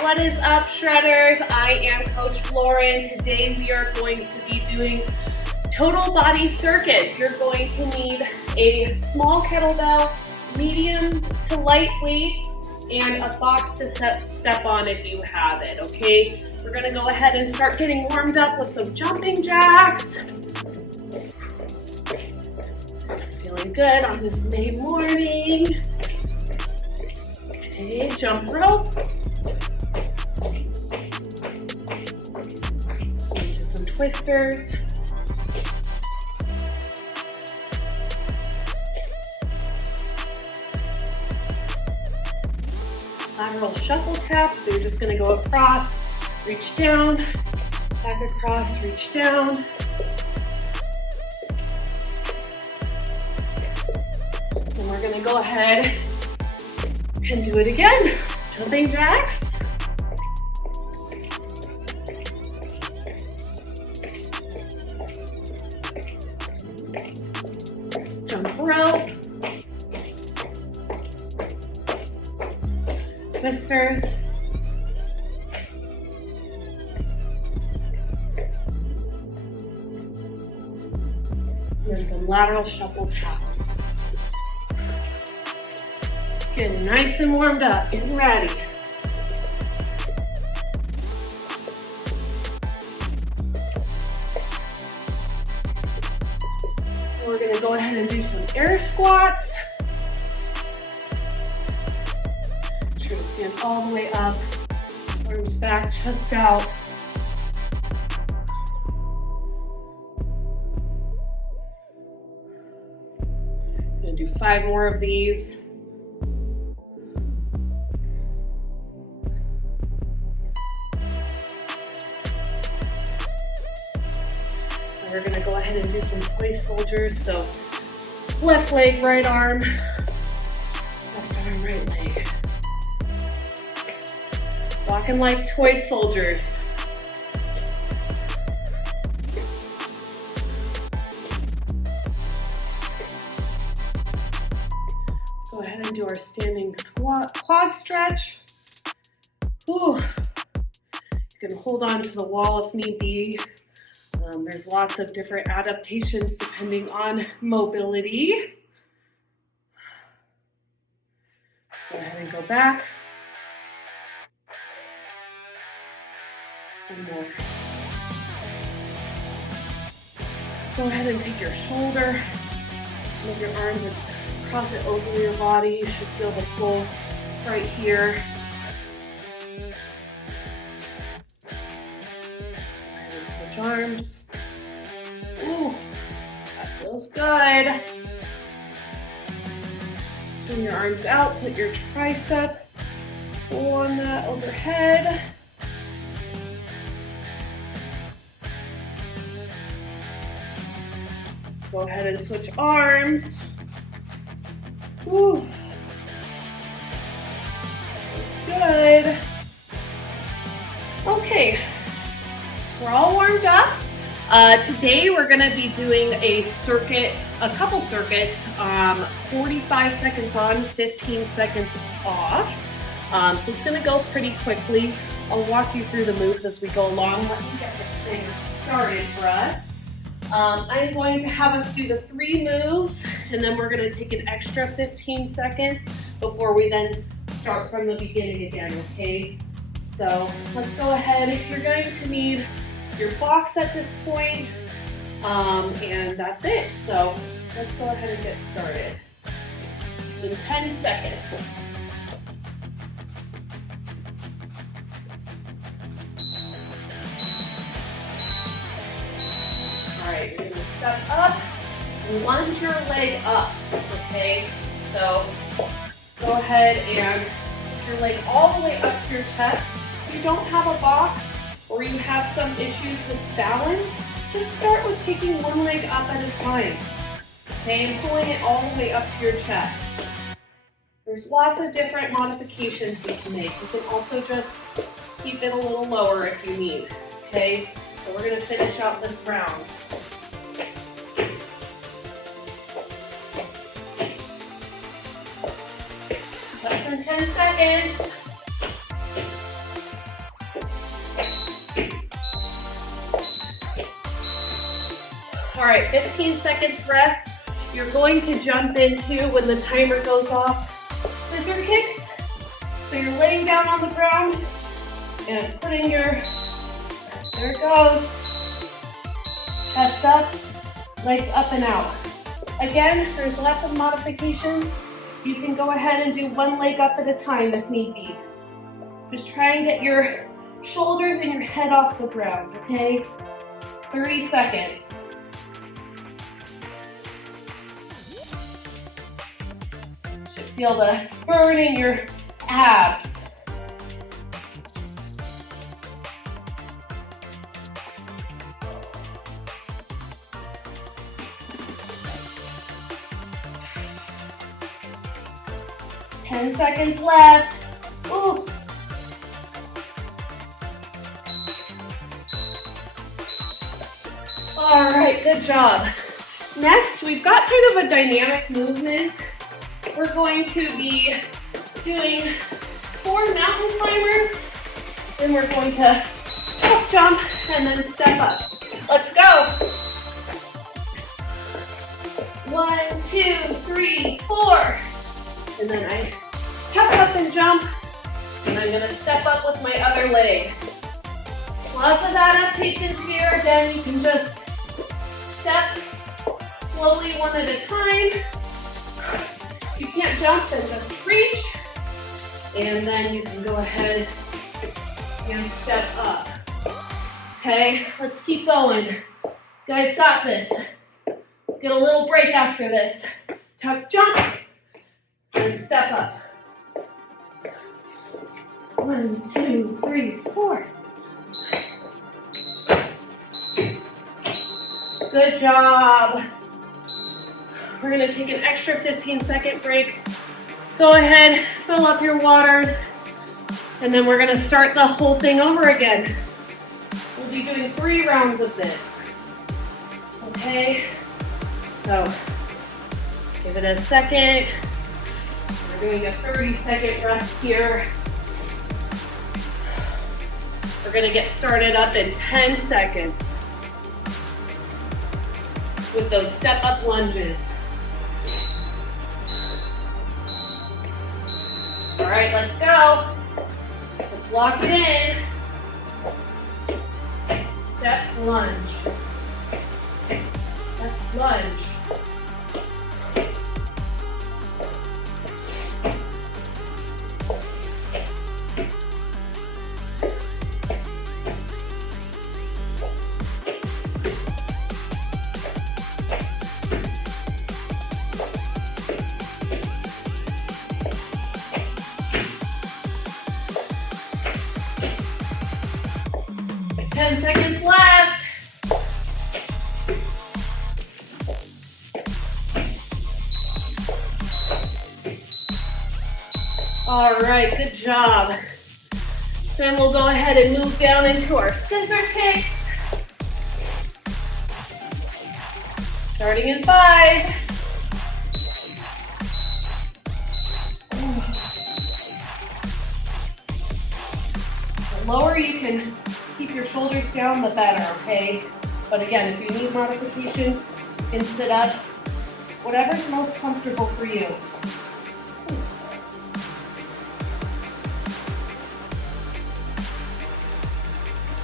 What is up, Shredders? I am Coach Lauren. Today we are going to be doing total body circuits. You're going to need a small kettlebell, medium to light weights, and a box to step on if you have it, okay? We're gonna go ahead and start getting warmed up with some jumping jacks. Feeling good on this May morning. Okay, jump rope. Into some twisters. Lateral shuffle tap, so you're just gonna go across, reach down, back across, reach down. And we're gonna go ahead and do it again. Jumping jacks. Jump rope. Twisters. And then some lateral shuffle taps. Getting nice and warmed up, getting ready. We're gonna go ahead and do some air squats. Try to stand all the way up, arms back, chest out. Gonna do 5 more of these. We're gonna go ahead and do some toy soldiers. So left leg, right arm, right leg. Walking like toy soldiers. Let's go ahead and do our standing squat, quad stretch. Ooh. You can hold on to the wall if need be. There's lots of different adaptations depending on mobility. Let's go ahead and go back. One more. Go ahead and take your shoulder, move your arms and cross it over your body. You should feel the pull right here. And switch arms. Ooh, that feels good. Swing your arms out, put your tricep, pull on that overhead. Go ahead and switch arms. Ooh, that's good. Okay, we're all warmed up. Today we're gonna be doing a couple circuits, 45 seconds on, 15 seconds off. So it's gonna go pretty quickly. I'll walk you through the moves as we go along. Let me get the thing started for us. I'm going to have us do the 3 moves, and then we're gonna take an extra 15 seconds before we then start from the beginning again, okay? So let's go ahead. You're going to need your box at this point, and that's it. So let's go ahead and get started. In 10 seconds. All right, you're gonna step up and lunge your leg up, okay? So go ahead and put your leg all the way up to your chest. If you don't have a box, or you have some issues with balance, just start with taking one leg up at a time, okay, and pulling it all the way up to your chest. There's lots of different modifications we can make. You can also just keep it a little lower if you need, okay? So we're gonna finish out this round. Less than 10 seconds. right, 15 seconds rest. You're going to jump into, when the timer goes off, scissor kicks. So you're laying down on the ground and putting your, there it goes, chest up, legs up and out. Again, there's lots of modifications. You can go ahead and do one leg up at a time if need be. Just try and get your shoulders and your head off the ground, okay? 30 seconds. Should feel the burn in your abs. Ten seconds left. Ooh. All right, good job. Next, we've got kind of a dynamic movement. We're going to be doing 4 mountain climbers, then we're going to tuck jump and then step up. Let's go. 1, 2, 3, 4. And then I tuck up and jump, and I'm gonna step up with my other leg. Lots of adaptations here. Again, you can just step slowly one at a time. If you can't jump, then just reach. And then you can go ahead and step up. Okay, let's keep going. You guys got this. Get a little break after this. Tuck, jump, and step up. 1, 2, 3, 4. Good job. We're gonna take an extra 15-second break. Go ahead, fill up your waters, and then we're gonna start the whole thing over again. We'll be doing 3 rounds of this. Okay, so give it a second. We're doing a 30-second rest here. We're gonna get started up in 10 seconds with those step-up lunges. All right, let's go. Let's lock it in. Step, lunge. Step, lunge. All right, good job. Then we'll go ahead and move down into our scissor kicks. Starting in 5. The lower you can keep your shoulders down, the better, okay? But again, if you need modifications, you can sit up. Whatever's most comfortable for you.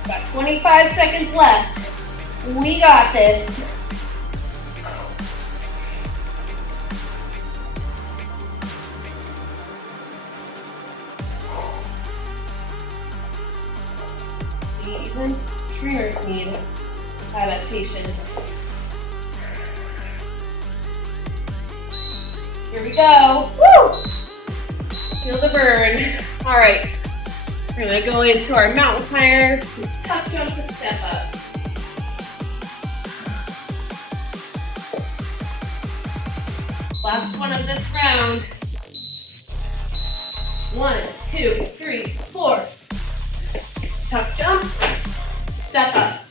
Got 25 seconds left. We got this. Even trainers need adaptations. Here we go. Woo! Feel the burn. All right. We're gonna go into our mountain climbers, tuck jump and step up. Last one of this round. 1, 2, 3, 4. Tuck jump, step up.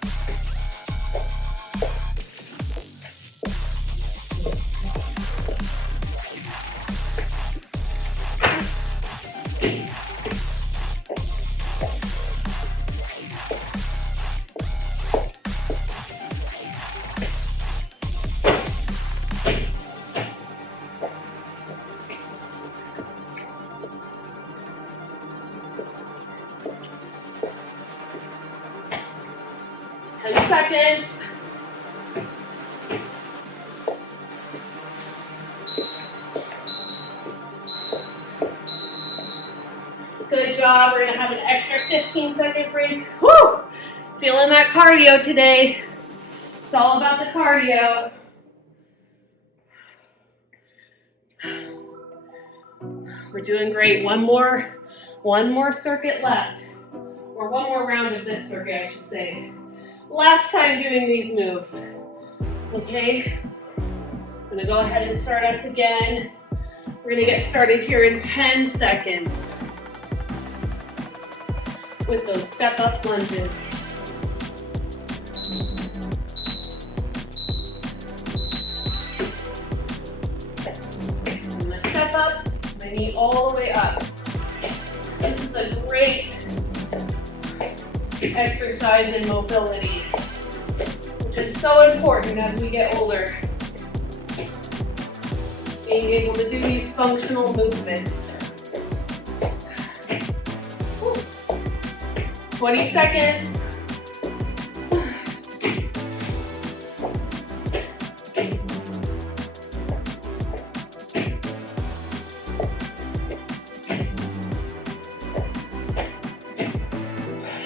10 seconds. Good job. We're gonna have an extra 15-second break. Whew! Feeling that cardio today. It's all about the cardio. We're doing great. One more circuit left. Or one more round of this circuit, I should say. Last time doing these moves. Okay? I'm gonna go ahead and start us again. We're gonna get started here in 10 seconds with those step-up lunges. I'm gonna step up, my knee all the way up. This is a great exercise in mobility, which is so important as we get older. Being able to do these functional movements. 20 seconds.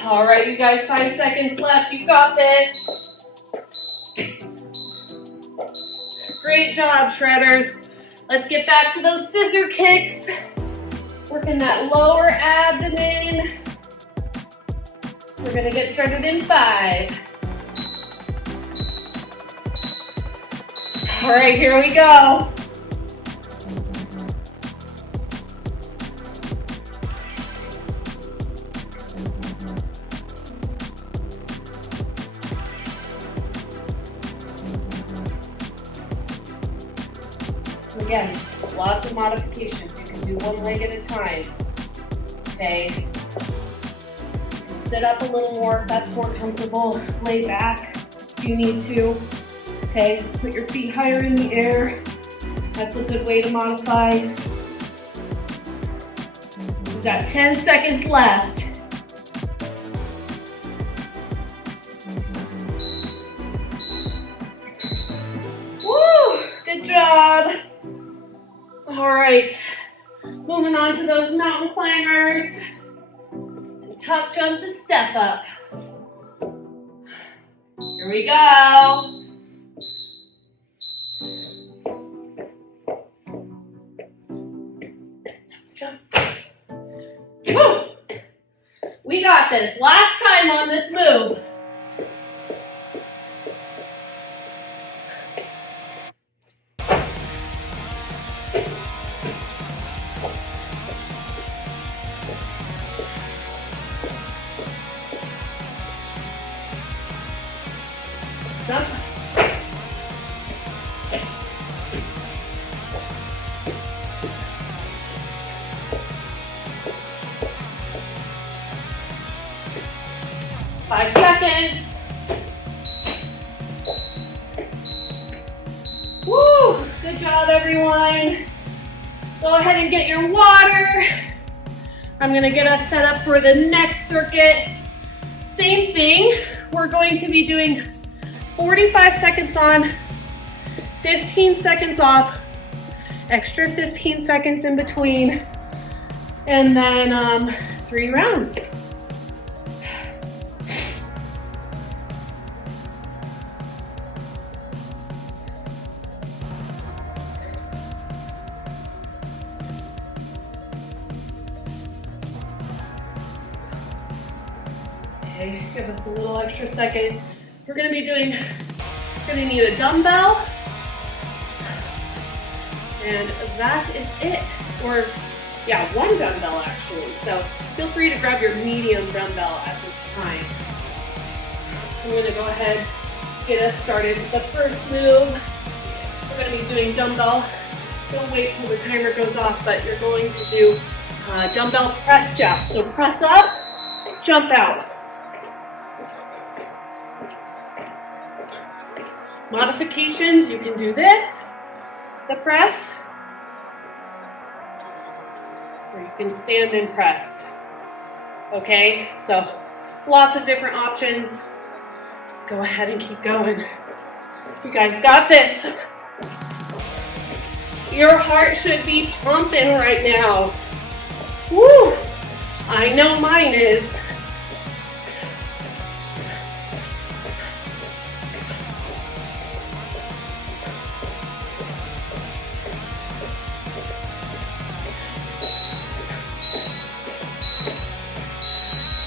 All right, you guys, 5 seconds left. You got this. Great job, shredders. Let's get back to those scissor kicks. Working that lower abdomen. We're gonna get started in 5. All right, here we go. Again, lots of modifications. You can do one leg at a time, okay? Sit up a little more if that's more comfortable. Lay back if you need to. Okay, put your feet higher in the air. That's a good way to modify. We've got 10 seconds left. Woo! Good job. All right, moving on to those mountain climbers. Tuck jump to step up. Here we go. Jump. Woo! We got this. Last time on this move. Jump. 5 seconds. Woo! Good job, everyone. Go ahead and get your water. I'm gonna get us set up for the next circuit. Same thing. We're going to be doing 45 seconds on, 15 seconds off, extra 15 seconds in between, and then 3 rounds. Okay, give us a little extra second. We're gonna need a dumbbell, and that is it. Or, yeah, 1 dumbbell actually. So feel free to grab your medium dumbbell at this time. I'm gonna go ahead, get us started with the first move. We're gonna be doing dumbbell. Don't wait till the timer goes off, but you're going to do dumbbell press jumps. So press up, jump out. Modifications, you can do this, the press, or you can stand and press. Okay, so lots of different options. Let's go ahead and keep going. You guys got this. Your heart should be pumping right now. Woo! I know mine is.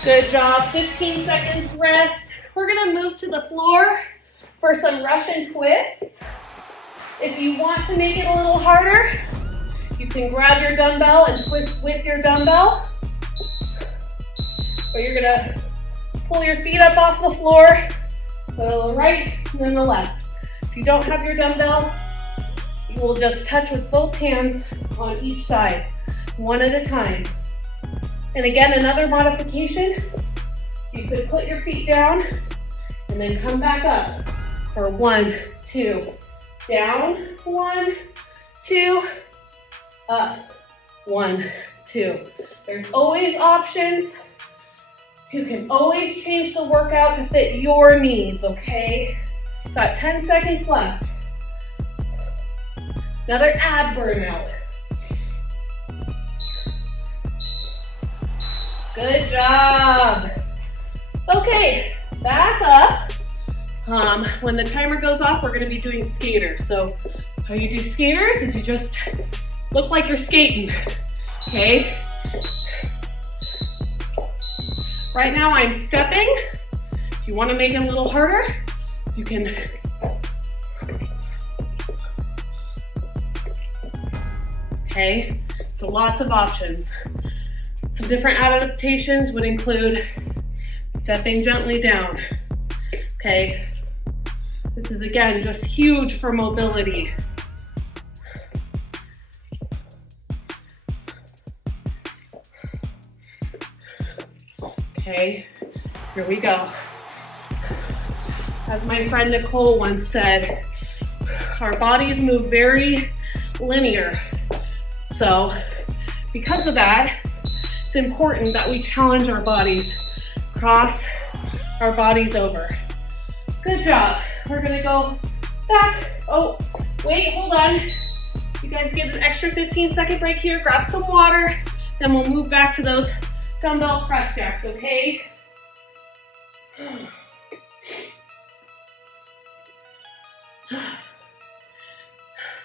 Good job, 15 seconds rest. We're gonna move to the floor for some Russian twists. If you want to make it a little harder, you can grab your dumbbell and twist with your dumbbell. Or you're gonna pull your feet up off the floor, go to the right and then the left. If you don't have your dumbbell, you will just touch with both hands on each side, one at a time. And again, another modification, you could put your feet down and then come back up for 1, 2, down, 1, 2, up, 1, 2. There's always options. You can always change the workout to fit your needs, okay? Got 10 seconds left. Another ab burnout. Good job. Okay, back up. When the timer goes off, we're gonna be doing skaters. So how you do skaters is you just look like you're skating, okay? Right now I'm stepping. If you wanna make it a little harder, you can. Okay, so lots of options. Some different adaptations would include stepping gently down, okay? This is, again, just huge for mobility. Okay, here we go. As my friend Nicole once said, our bodies move very linear. So because of that, it's important that we challenge our bodies, cross our bodies over. Good job. We're gonna go back. Oh, wait, hold on. You guys get an extra 15-second break here. Grab some water, then we'll move back to those dumbbell press jacks, okay?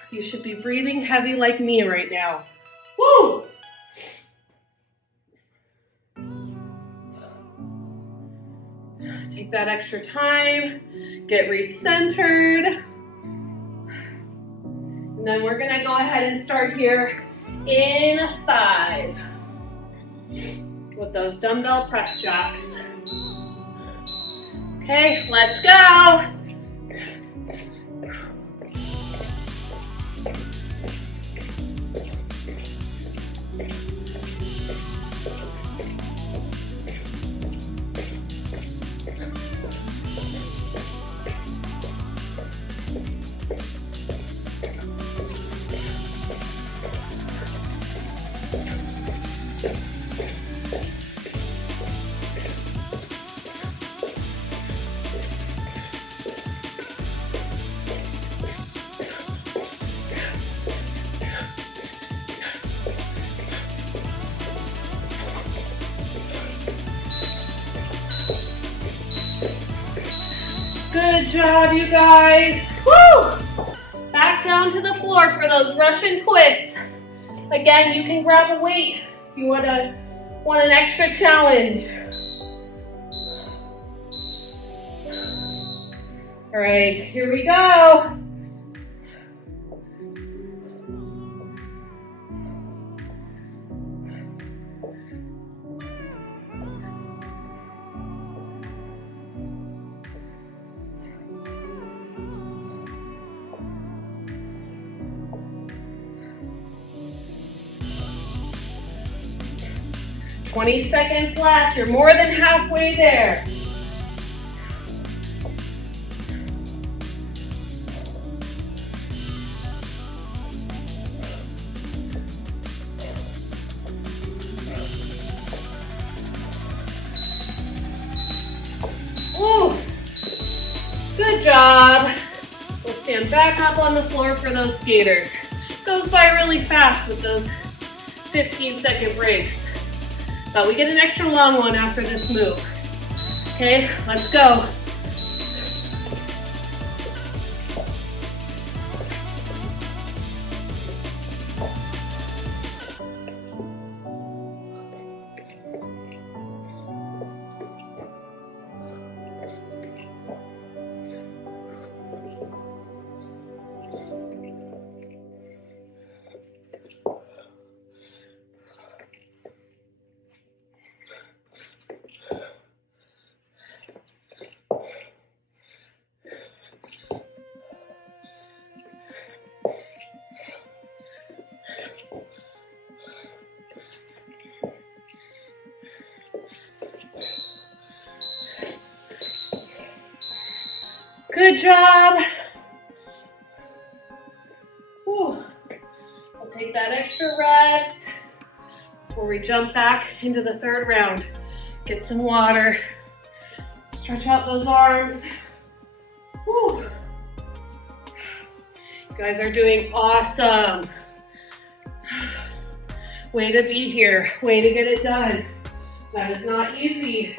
You should be breathing heavy like me right now. Woo! Take that extra time, get recentered. And then we're gonna go ahead and start here in 5 with those dumbbell press jacks. Okay, let's go. Good job, you guys. Woo! Back down to the floor for those Russian twists. Again, you can grab a weight if you want an extra challenge. All right, here we go. Twenty seconds left. You're more than halfway there. Ooh. Good job. We'll stand back up on the floor for those skaters. Goes by really fast with those 15-second breaks. But we get an extra long one after this move. Okay, let's go. Good job. Whew. We'll take that extra rest before we jump back into the third round. Get some water. Stretch out those arms. Whew. You guys are doing awesome. Way to be here. Way to get it done. That is not easy.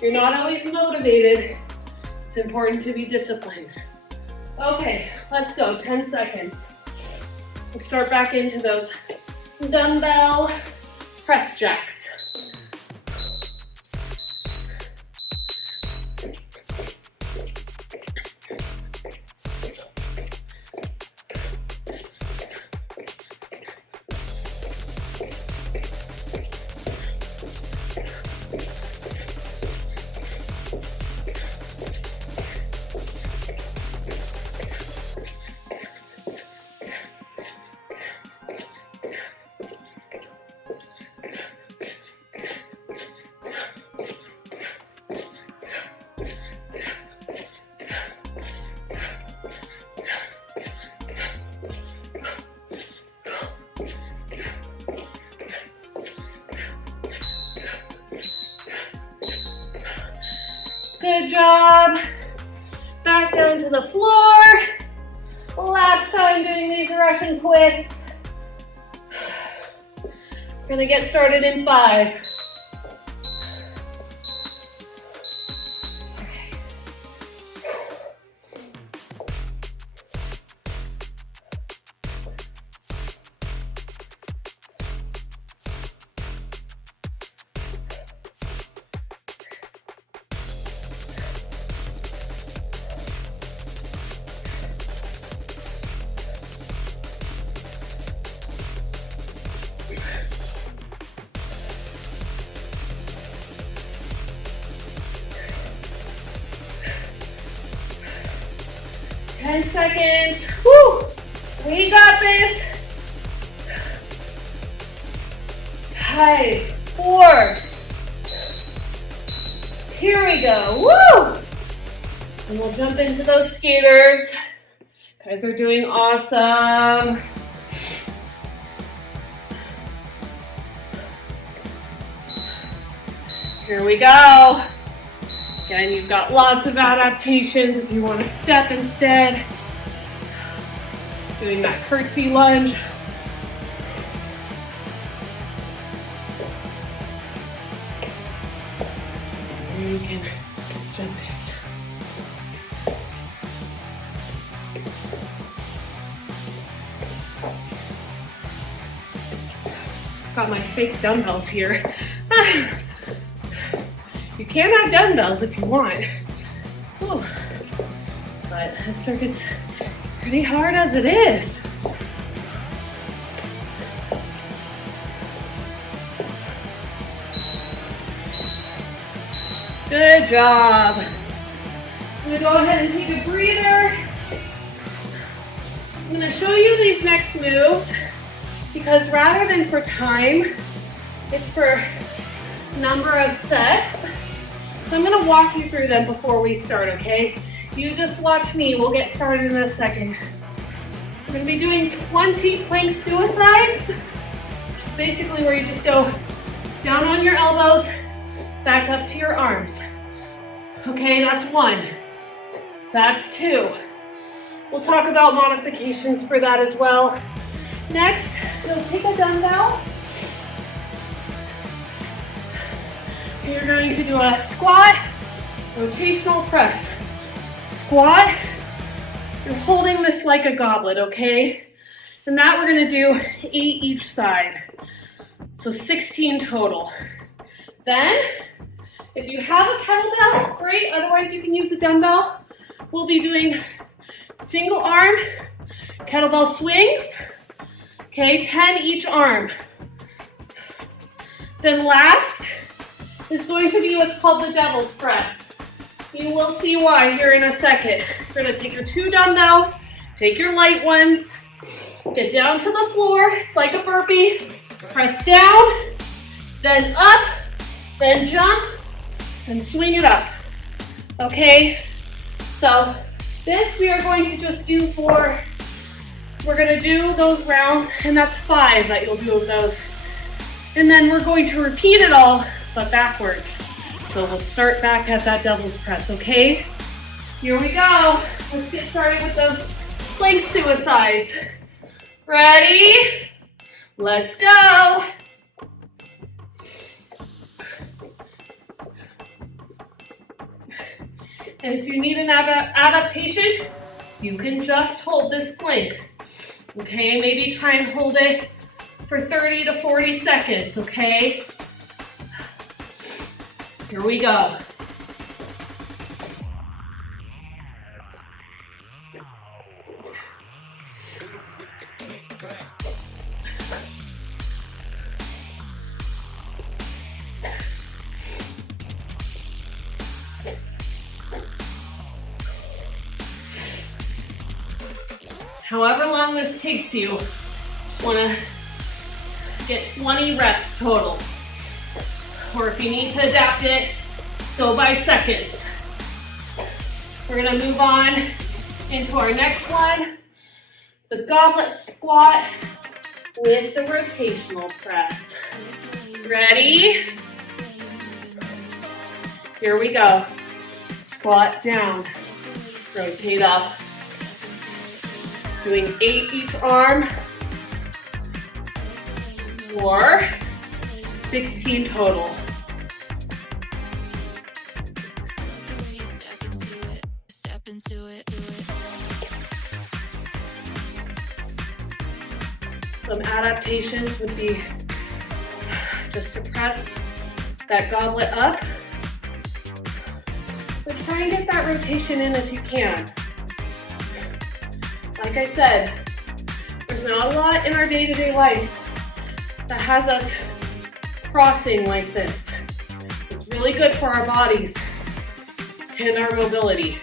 You're not always motivated. It's important to be disciplined. Okay, let's go, 10 seconds. We'll start back into those dumbbell press jacks. Good job. Back down to the floor. Last time doing these Russian twists. We're gonna get started in 5. 10 seconds. Woo! We got this. 5, 4. Here we go. Woo! And we'll jump into those skaters. You guys are doing awesome. Here we go. Again, you've got lots of adaptations if you want to step instead. Doing that curtsy lunge. And you can jump it. Got my fake dumbbells here. You can add dumbbells if you want. Whew. But this circuit's pretty hard as it is. Good job. I'm gonna go ahead and take a breather. I'm gonna show you these next moves because rather than for time, it's for number of sets. So I'm gonna walk you through them before we start, okay? You just watch me, we'll get started in a second. We're gonna be doing 20 plank suicides, which is basically where you just go down on your elbows, back up to your arms. Okay, that's 1. That's 2. We'll talk about modifications for that as well. Next, you'll take a dumbbell. You're going to do a squat, rotational press. Squat, you're holding this like a goblet, okay? And that we're gonna do 8 each side. So 16 total. Then, if you have a kettlebell, great, otherwise you can use a dumbbell. We'll be doing single arm kettlebell swings, okay, 10 each arm. Then last is going to be what's called the devil's press. You will see why here in a second. You're gonna take your 2 dumbbells, take your light ones, get down to the floor, it's like a burpee, press down, then up, then jump, and swing it up, okay? So this we are going to just do we're gonna do those rounds, and that's 5 that you'll do of those. And then we're going to repeat it all, but backwards. So we'll start back at that devil's press, okay? Here we go. Let's get started with those plank suicides. Ready? Let's go. And if you need an adaptation, you can just hold this plank. Okay, maybe try and hold it for 30 to 40 seconds, okay? Here we go. However long this takes you, just want to get 20 reps total. Or if you need to adapt it, go by seconds. We're gonna move on into our next one, the goblet squat with the rotational press. Ready? Here we go. Squat down, rotate up. Doing 8 each arm, or 16 total. Some adaptations would be just to press that goblet up, but try and get that rotation in if you can. Like I said, there's not a lot in our day-to-day life that has us crossing like this. So it's really good for our bodies and our mobility.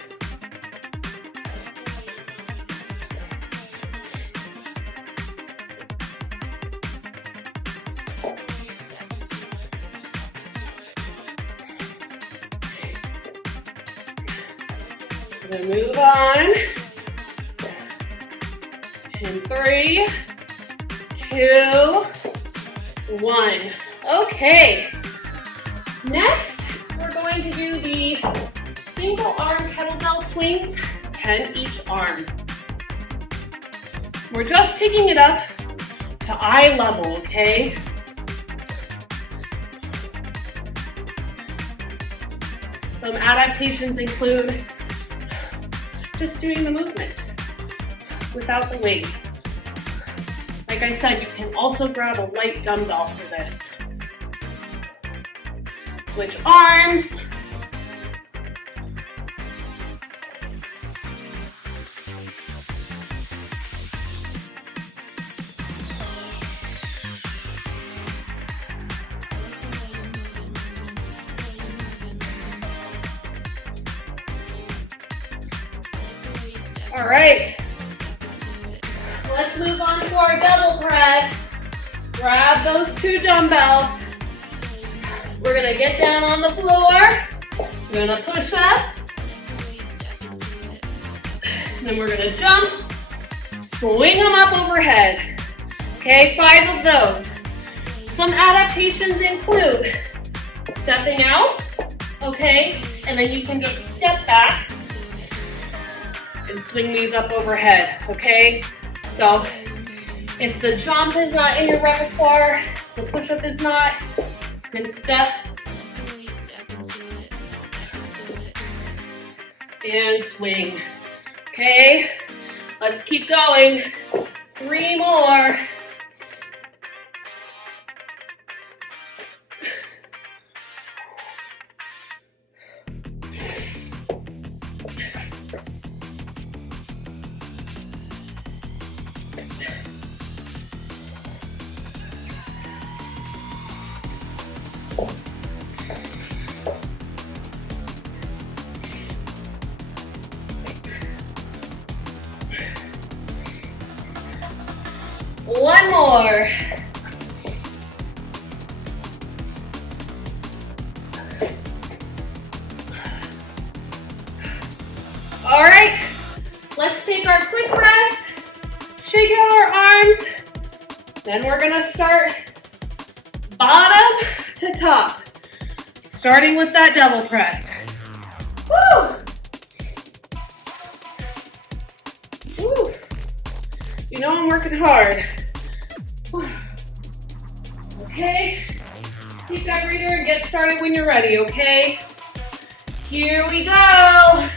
We're gonna move on. In 3, 2, 1. Okay. Next, we're going to do the single arm kettlebell swings, 10 each arm. We're just taking it up to eye level, okay? Some adaptations include just doing the movement without the weight. Like I said, you can also grab a light dumbbell for this. Switch arms. All right. Let's move on to our double press. Grab those 2 dumbbells. We're gonna get down on the floor. We're gonna push up. Then we're gonna jump, swing them up overhead. Okay, 5 of those. Some adaptations include stepping out, okay, And then you can just step back and swing these up overhead, okay? So if the jump is not in your repertoire, the push-up is not, then step and swing, okay? Let's keep going. 3 more. One more. All right, let's take our quick rest, shake out our arms, then we're gonna start bottom to top, starting with that double press. Woo! Woo! You know I'm working hard. Okay, keep that breather and get started when you're ready, okay? Here we go.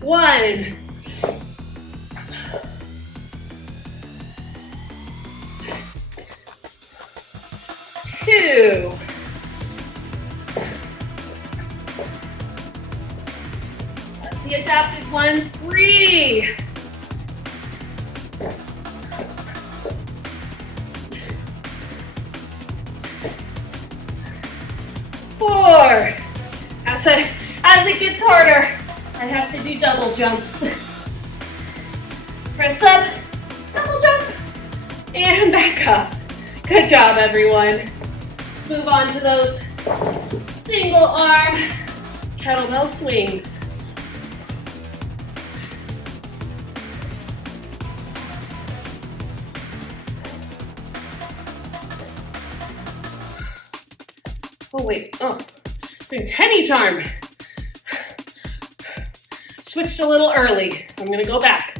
One. 2. That's the adapted one. 3. 4. As it gets harder, I have to do double jumps. Press up, double jump, and back up. Good job, everyone. Let's move on to those single arm kettlebell swings. Oh wait, doing tenny charm. Switched a little early, so I'm gonna go back.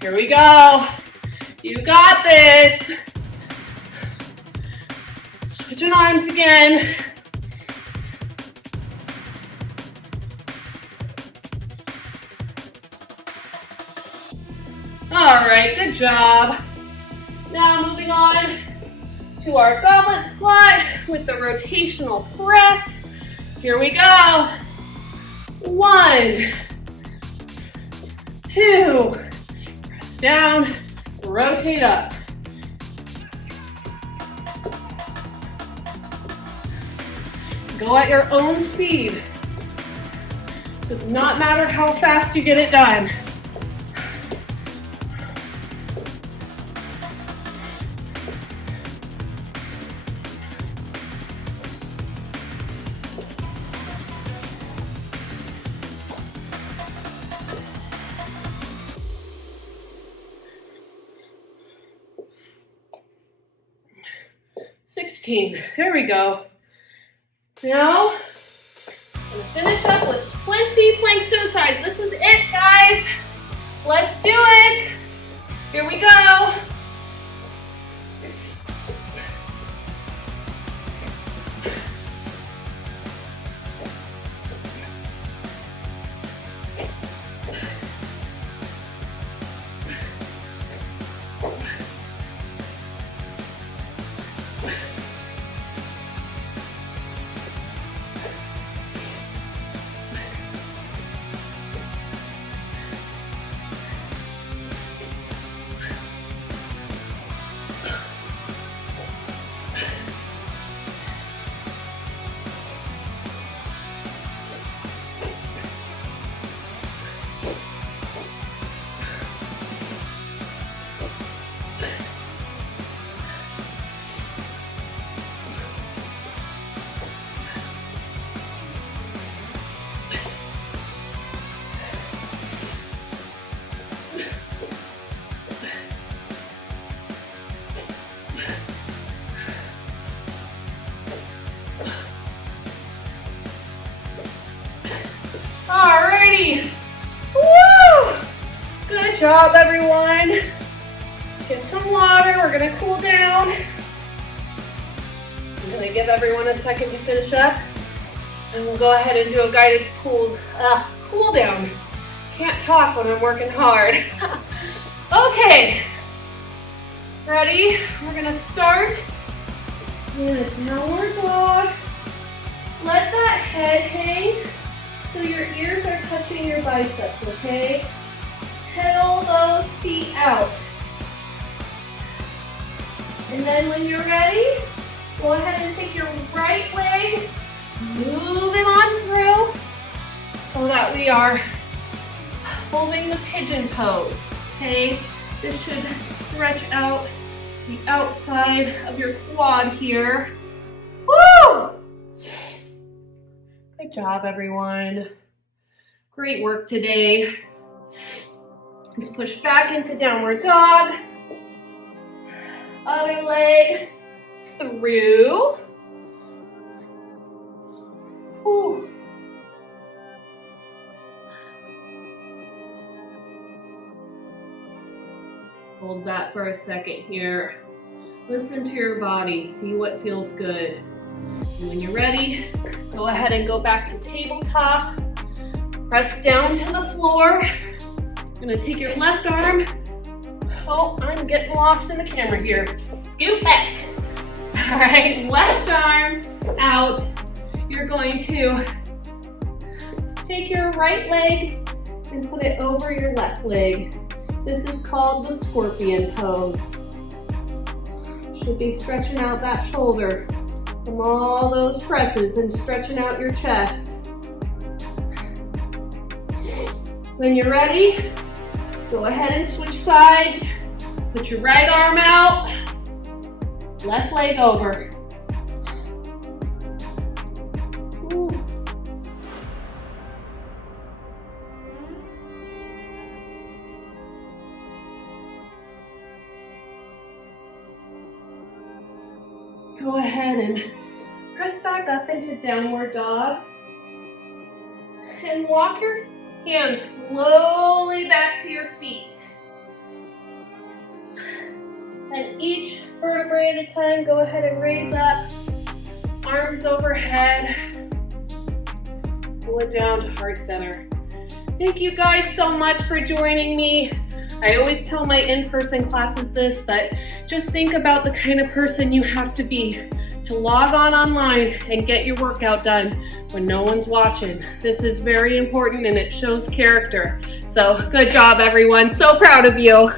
Here we go. You got this. Switching arms again. All right, good job. Now moving on to our goblet squat with the rotational press. Here we go. 1, 2, press down, rotate up. Go at your own speed. Does not matter how fast you get it done. There we go. Now, I'm gonna finish up with 20 plank suicides. This is it, guys. Let's do it. Here we go. Alrighty. Woo! Good job, everyone. Get some water. We're gonna cool down. I'm gonna give everyone a second to finish up, and we'll go ahead and do a guided cool down. Can't talk when I'm working hard. Okay. Ready? We're gonna start in a downward dog. Let that head hang so your ears are touching your biceps, okay? Pedal those feet out. And then when you're ready, go ahead and take your right leg, move it on through so that we are holding the pigeon pose, okay? This should stretch out the outside of your quad here. Woo! Good job, everyone. Great work today. Let's push back into downward dog. Other leg through. Whew. Hold that for a second here. Listen to your body, see what feels good. And when you're ready, go ahead and go back to tabletop. Press down to the floor. You're gonna take your left arm. Oh, I'm getting lost in the camera here. Scoot back. All right, left arm out. You're going to take your right leg and put it over your left leg. This is called the scorpion pose. Should be stretching out that shoulder from all those presses and stretching out your chest. When you're ready, go ahead and switch sides. Put your right arm out, left leg over. Ooh. Go ahead and press back up into downward dog and walk your hands slowly back to your feet. And each vertebrae at a time, go ahead and raise up, arms overhead, pull it down to heart center. Thank you guys so much for joining me. I always tell my in-person classes this, but just think about the kind of person you have to be to log on online and get your workout done when no one's watching. This is very important and it shows character. So good job, everyone. So proud of you.